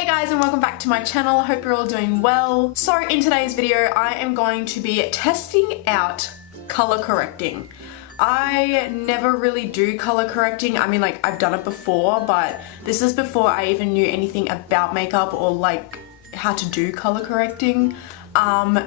Hey guys, and welcome back to my channel. Hope you're all doing well. So in today's video I am going to be testing out color correcting. I never really do color correcting. I mean, like, I've done it before, but this is before I even knew anything about makeup or like how to do color correcting.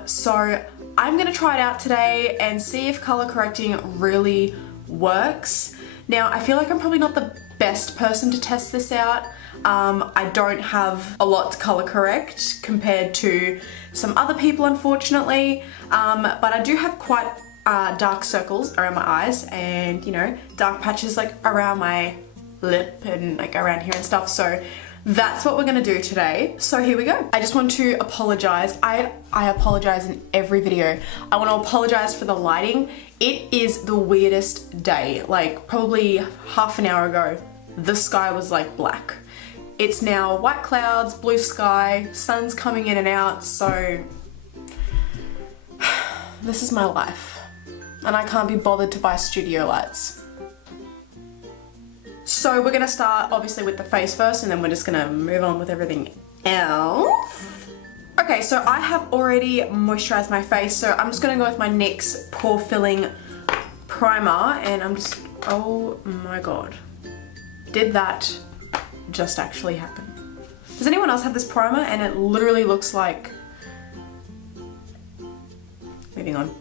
So I'm gonna try it out today and see if color correcting really works. Now, I feel like I'm probably not the best person to test this out. I don't have a lot to color correct compared to some other people, unfortunately, but I do have quite dark circles around my eyes and, you know, dark patches like around my lip and like around here and stuff. So that's what we're gonna do today. So here we go. I just want to apologize. I apologize in every video. I want to apologize for the lighting. It is the weirdest day. Like, probably half an hour ago, the sky was like black. It's now white clouds, blue sky, sun's coming in and out, so this is my life. And I can't be bothered to buy studio lights. So we're gonna start obviously with the face first, and then we're just gonna move on with everything else. Okay, so I have already moisturized my face, so I'm just gonna go with my NYX pore filling primer, and I'm just, oh my god. Did that just actually happen? Does anyone else have this primer and it literally looks like... Moving on.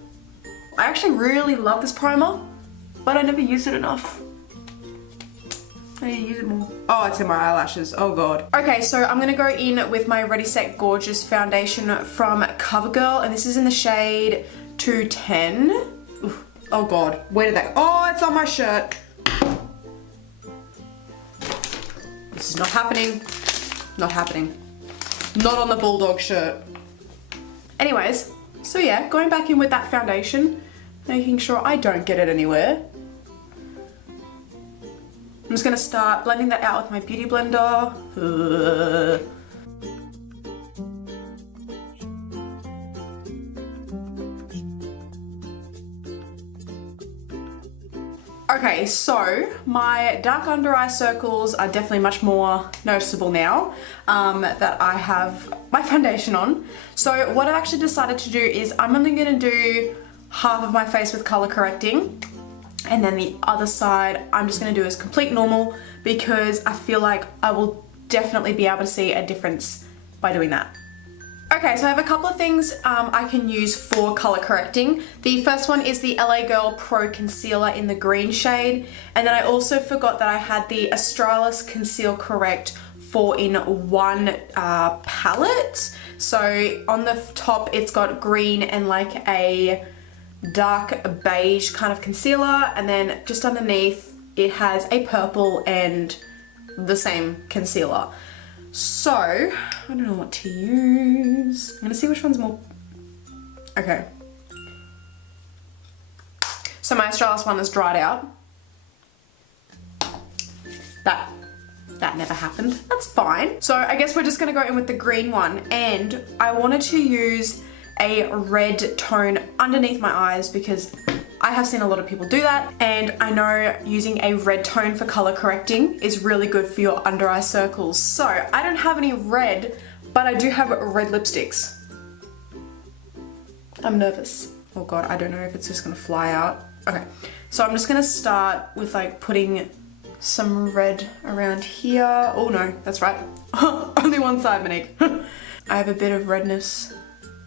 I actually really love this primer, but I never use it enough. I need to use it more. Oh, it's in my eyelashes. Oh god. Okay, so I'm gonna go in with my Ready Set Gorgeous foundation from CoverGirl, and this is in the shade 210. Oof. Oh god, where did that... Oh, it's on my shirt. This is not happening. Not happening. Not on the bulldog shirt. Anyways, so yeah, going back in with that foundation, making sure I don't get it anywhere. I'm just gonna start blending that out with my beauty blender. Okay, so my dark under eye circles are definitely much more noticeable now that I have my foundation on. So what I've actually decided to do is I'm only going to do half of my face with color correcting, and then the other side I'm just going to do as complete normal, because I feel like I will definitely be able to see a difference by doing that. Okay, so I have a couple of things I can use for color correcting. The first one is the LA Girl Pro Concealer in the green shade. And then I also forgot that I had the Australis Conceal Correct 4-in-1 palette. So on the top it's got green and like a dark beige kind of concealer. And then just underneath it has a purple and the same concealer. So, I don't know what to use. I'm gonna see which one's more... Okay. So my Australis one is dried out. That never happened. That's fine. So I guess we're just gonna go in with the green one, and I wanted to use a red tone underneath my eyes because I have seen a lot of people do that, and I know using a red tone for color correcting is really good for your under eye circles. So I don't have any red, but I do have red lipsticks. I'm nervous. Oh god, I don't know if it's just gonna fly out. Okay, so I'm just gonna start with like putting some red around here. Oh no, that's right. Only one side, Monique. I have a bit of redness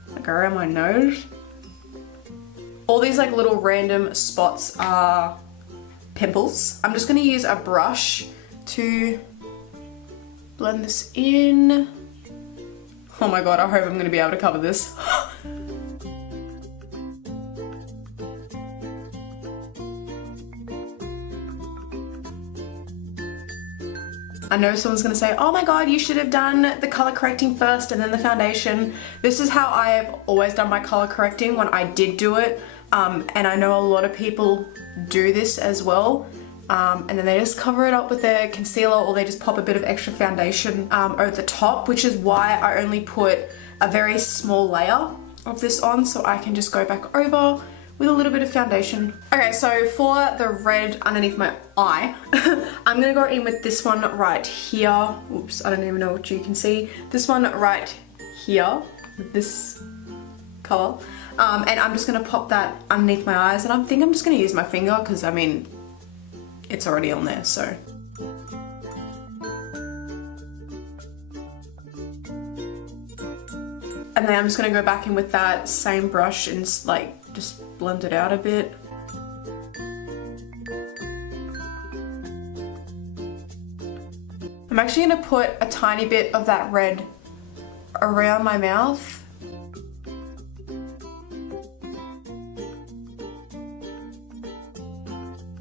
like around my nose. All these like little random spots are pimples. I'm just gonna use a brush to blend this in. Oh my god, I hope I'm gonna be able to cover this. I know someone's gonna say, oh my god, you should have done the color correcting first and then the foundation. This is how I've always done my color correcting when I did do it. And I know a lot of people do this as well. And then they just cover it up with their concealer, or they just pop a bit of extra foundation over the top, which is why I only put a very small layer of this on, so I can just go back over with a little bit of foundation. Okay, so for the red underneath my eye, I'm gonna go in with this one right here. Oops, I don't even know what you can see. This one right here, with this color. And I'm just gonna pop that underneath my eyes, and I think I'm just gonna use my finger because I mean, it's already on there, so. And then I'm just gonna go back in with that same brush and like just blend it out a bit. I'm actually gonna put a tiny bit of that red around my mouth.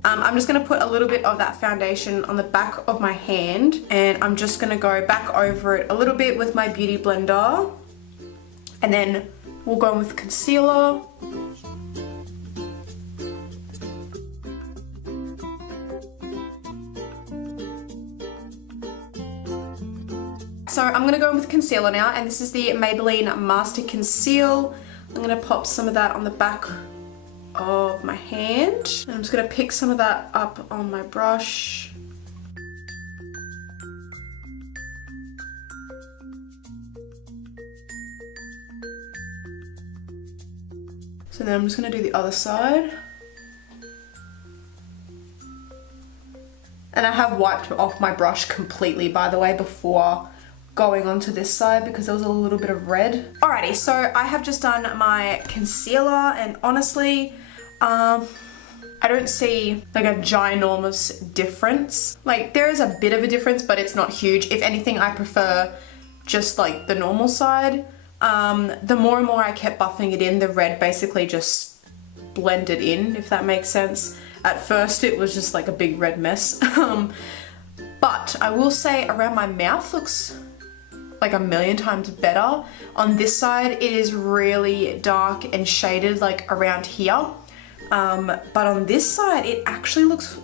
I'm just gonna put a little bit of that foundation on the back of my hand, and I'm just gonna go back over it a little bit with my beauty blender. And then we'll go in with concealer. So I'm gonna go in with concealer now, and this is the Maybelline Master Conceal. I'm gonna pop some of that on the back of my hand. And I'm just gonna pick some of that up on my brush. So then I'm just gonna do the other side. And I have wiped off my brush completely, by the way, before going onto this side because there was a little bit of red. Alrighty, so I have just done my concealer, and honestly, I don't see like a ginormous difference. Like there is a bit of a difference, but it's not huge. If anything, I prefer just like the normal side. The more and more I kept buffing it in, the red basically just blended in, if that makes sense. At first it was just like a big red mess. But I will say around my mouth looks like a million times better. On this side it is really dark and shaded like around here. But on this side it actually looks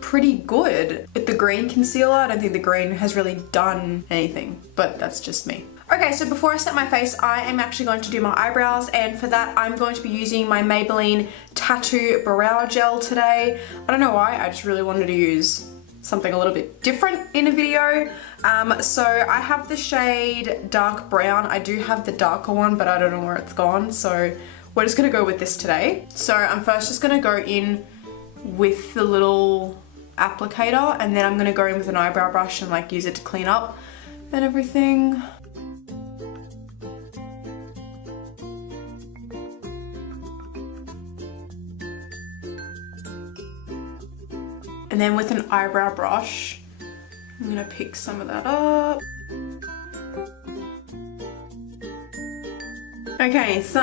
pretty good. With the green concealer, I don't think the green has really done anything, but that's just me. Okay, so before I set my face, I am actually going to do my eyebrows, and for that I'm going to be using my Maybelline Tattoo Brow Gel today. I don't know why, I just really wanted to use something a little bit different in a video. So I have the shade Dark Brown. I do have the darker one, but I don't know where it's gone, so we're just gonna go with this today. So I'm first just gonna go in with the little applicator, and then I'm gonna go in with an eyebrow brush and like use it to clean up and everything. And then with an eyebrow brush, I'm gonna pick some of that up. Okay, so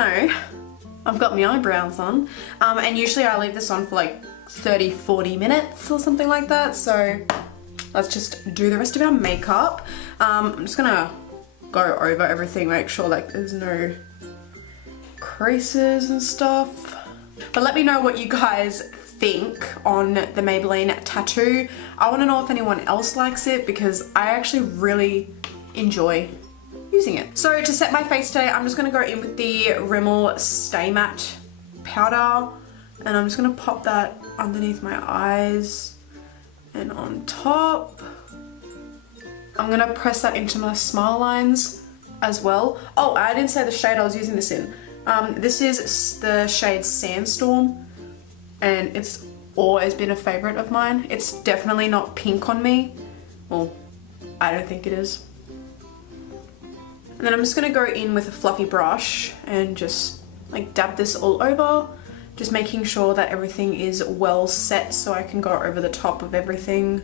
I've got my eyebrows on, and usually I leave this on for like 30-40 minutes or something like that, so let's just do the rest of our makeup. I'm just gonna go over everything, make sure like there's no creases and stuff. But let me know what you guys think on the Maybelline Tattoo. I want to know if anyone else likes it because I actually really enjoy using it. So to set my face today, I'm just going to go in with the Rimmel Stay Matte powder, and I'm just going to pop that underneath my eyes and on top. I'm going to press that into my smile lines as well. Oh, I didn't say the shade I was using this in. This is the shade Sandstorm, and it's always been a favorite of mine. It's definitely not pink on me. Well, I don't think it is. And then I'm just gonna go in with a fluffy brush and just like dab this all over, just making sure that everything is well set so I can go over the top of everything.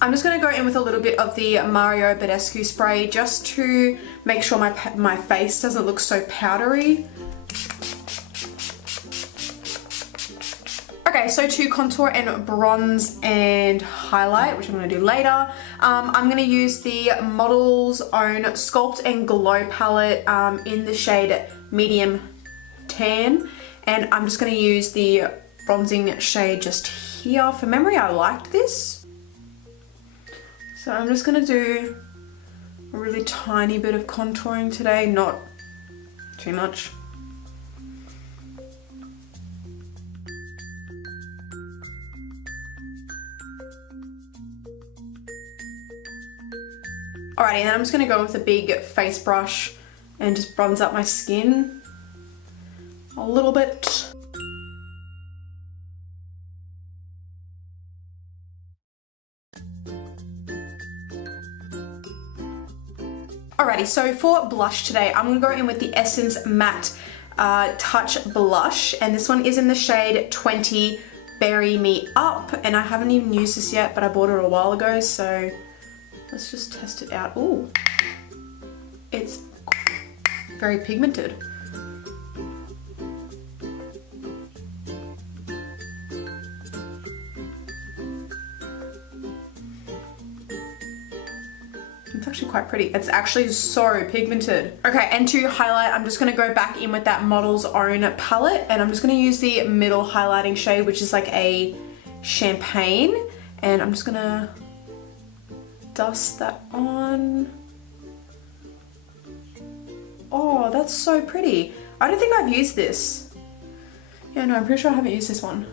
I'm just going to go in with a little bit of the Mario Badescu spray just to make sure my face doesn't look so powdery. Okay, so to contour and bronze and highlight, which I'm going to do later, I'm going to use the Model's Own Sculpt and Glow palette in the shade Medium Tan, and I'm just going to use the bronzing shade just here. For memory, I liked this. So I'm just going to do a really tiny bit of contouring today, not too much. Alrighty, and then I'm just going to go with a big face brush and just bronze up my skin a little bit. Alrighty, so for blush today, I'm going to go in with the Essence Matte Touch Blush, and this one is in the shade 20 Bury Me Up, and I haven't even used this yet, but I bought it a while ago, so let's just test it out. Ooh, it's very pigmented. It's actually quite pretty. It's actually so pigmented. Okay, and to highlight, I'm just gonna go back in with that Model's Own palette, and I'm just gonna use the middle highlighting shade, which is like a champagne, and I'm just gonna dust that on. Oh, that's so pretty. I don't think I've used this. Yeah, no, I'm pretty sure I haven't used this one.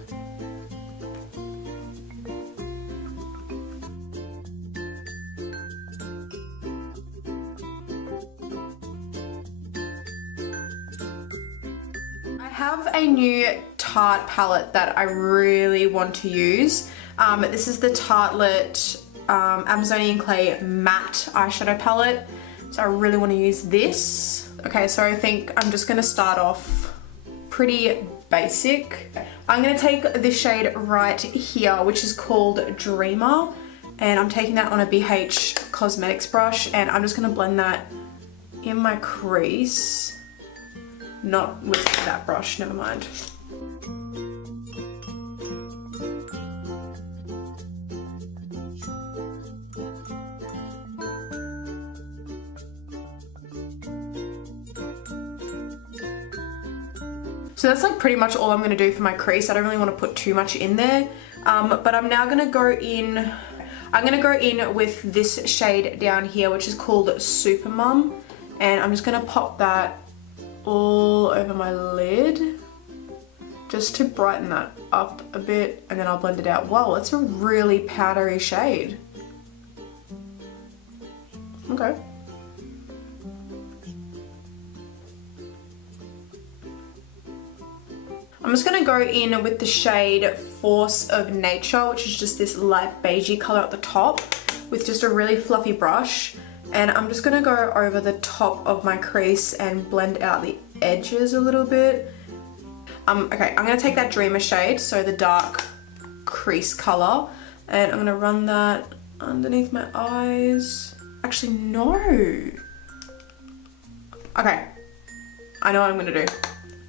I have a new Tarte palette that I really want to use. This is the Tartelette Amazonian Clay Matte Eyeshadow Palette. So I really want to use this. Okay, so I think I'm just going to start off pretty basic. I'm going to take this shade right here, which is called Dreamer. And I'm taking that on a BH Cosmetics brush, and I'm just going to blend that in my crease. Not with that brush, never mind. So that's like pretty much all I'm going to do for my crease. I don't really want to put too much in there. But I'm now going to go in, I'm going to go in with this shade down here, which is called Super Mum. And I'm just going to pop that all over my lid just to brighten that up a bit, and then I'll blend it out. Wow, that's a really powdery shade. Okay. I'm just going to go in with the shade Force of Nature, which is just this light beigey color at the top, with just a really fluffy brush. And I'm just going to go over the top of my crease and blend out the edges a little bit. Okay, I'm going to take that Dreamer shade, so the dark crease color, and I'm going to run that underneath my eyes. Actually, no. Okay, I know what I'm going to do.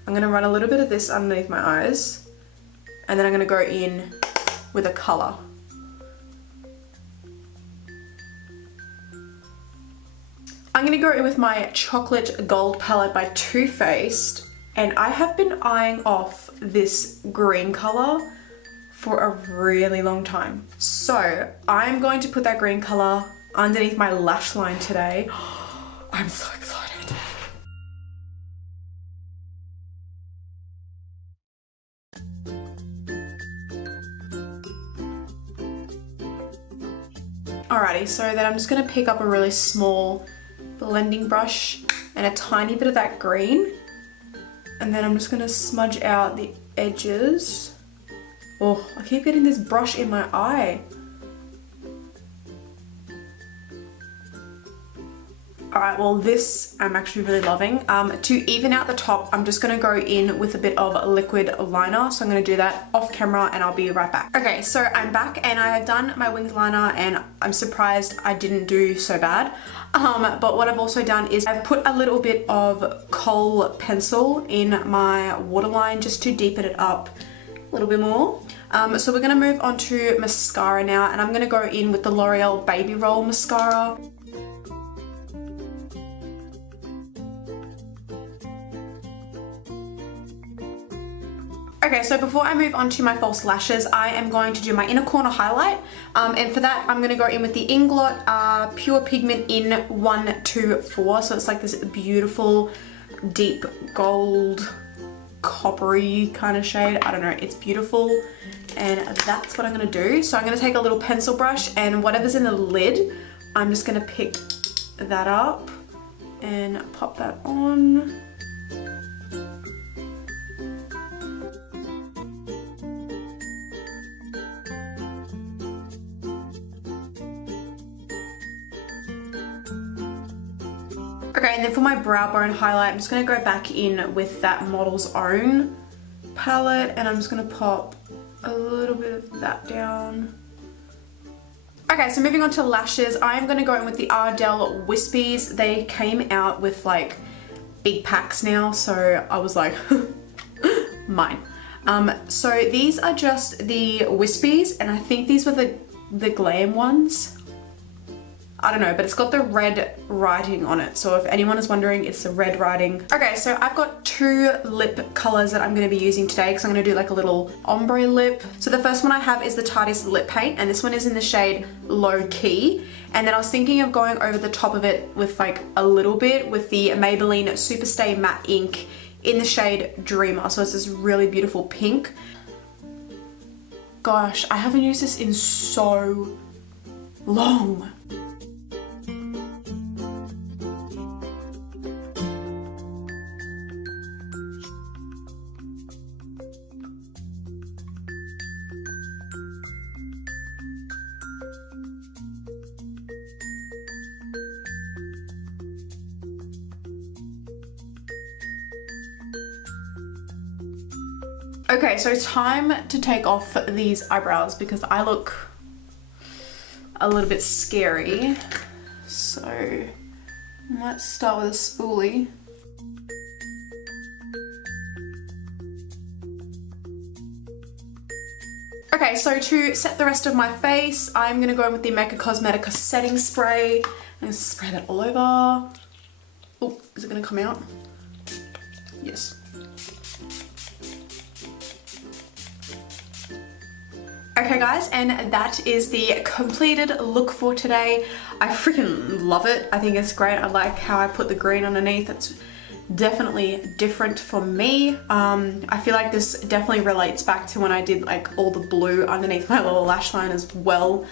I'm going to run a little bit of this underneath my eyes, and then I'm going to go in with a color. I'm going to go in with my Chocolate Gold palette by Too Faced, and I have been eyeing off this green color for a really long time. So I'm going to put that green color underneath my lash line today. I'm so excited. Alrighty, so then I'm just going to pick up a really small blending brush and a tiny bit of that green, and then I'm just going to smudge out the edges. Oh, I keep getting this brush in my eye. Alright, well this I'm actually really loving. To even out the top, I'm just going to go in with a bit of liquid liner. So I'm going to do that off camera and I'll be right back. Okay, so I'm back and I have done my winged liner, and I'm surprised I didn't do so bad. But what I've also done is I've put a little bit of kohl pencil in my waterline just to deepen it up a little bit more. So we're going to move on to mascara now, and I'm going to go in with the L'Oreal Baby Roll mascara. Okay, so before I move on to my false lashes, I am going to do my inner corner highlight. And for that, I'm going to go in with the Inglot Pure Pigment in 124. So it's like this beautiful, deep gold, coppery kind of shade. I don't know, it's beautiful. And that's what I'm going to do. So I'm going to take a little pencil brush and whatever's in the lid, I'm just going to pick that up and pop that on. Okay, and then for my brow bone highlight, I'm just going to go back in with that Model's Own palette, and I'm just going to pop a little bit of that down. Okay, so moving on to lashes, I'm going to go in with the Ardell Wispies. They came out with like big packs now, so I was like, mine. So these are just the Wispies, and I think these were the glam ones. I don't know, but it's got the red writing on it. So if anyone is wondering, it's the red writing. Okay, so I've got two lip colors that I'm gonna be using today because I'm gonna do like a little ombre lip. So the first one I have is the Tarte's lip paint, and this one is in the shade Low Key. And then I was thinking of going over the top of it with like a little bit with the Maybelline Superstay Matte Ink in the shade Dreamer. So it's this really beautiful pink. Gosh, I haven't used this in so long. Okay, so time to take off these eyebrows because I look a little bit scary. So let's start with a spoolie. Okay, so to set the rest of my face, I'm gonna go in with the Mecca Cosmetica setting spray. I'm gonna spray that all over. Oh, is it gonna come out? Yes. Okay guys, and that is the completed look for today. I freaking love it. I think it's great. I like how I put the green underneath. It's definitely different for me. I feel like this definitely relates back to when I did like all the blue underneath my lower lash line as well.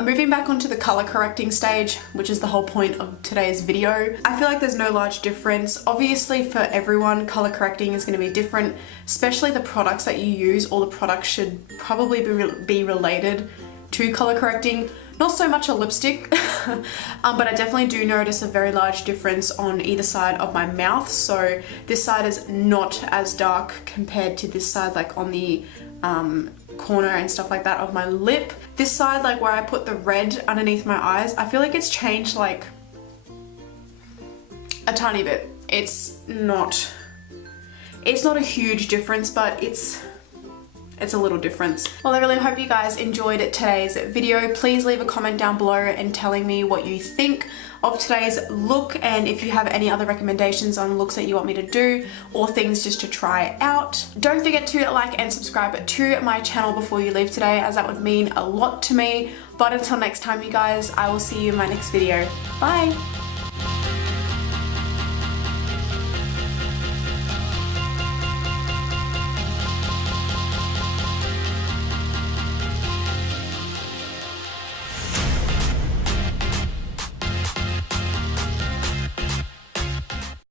Moving back onto the color correcting stage, which is the whole point of today's video. I feel like there's no large difference. Obviously for everyone, color correcting is going to be different, especially the products that you use. All the products should probably be related to color correcting. Not so much a lipstick, but I definitely do notice a very large difference on either side of my mouth. So this side is not as dark compared to this side, like on the corner and stuff like that of my lip. This side, like where I put the red underneath my eyes, I feel like it's changed like a tiny bit. It's not a huge difference, but it's a little difference. Well, I really hope you guys enjoyed today's video. Please leave a comment down below and telling me what you think of today's look, and if you have any other recommendations on looks that you want me to do or things just to try out. Don't forget to like and subscribe to my channel before you leave today, as that would mean a lot to me. But until next time, you guys, I will see you in my next video. Bye!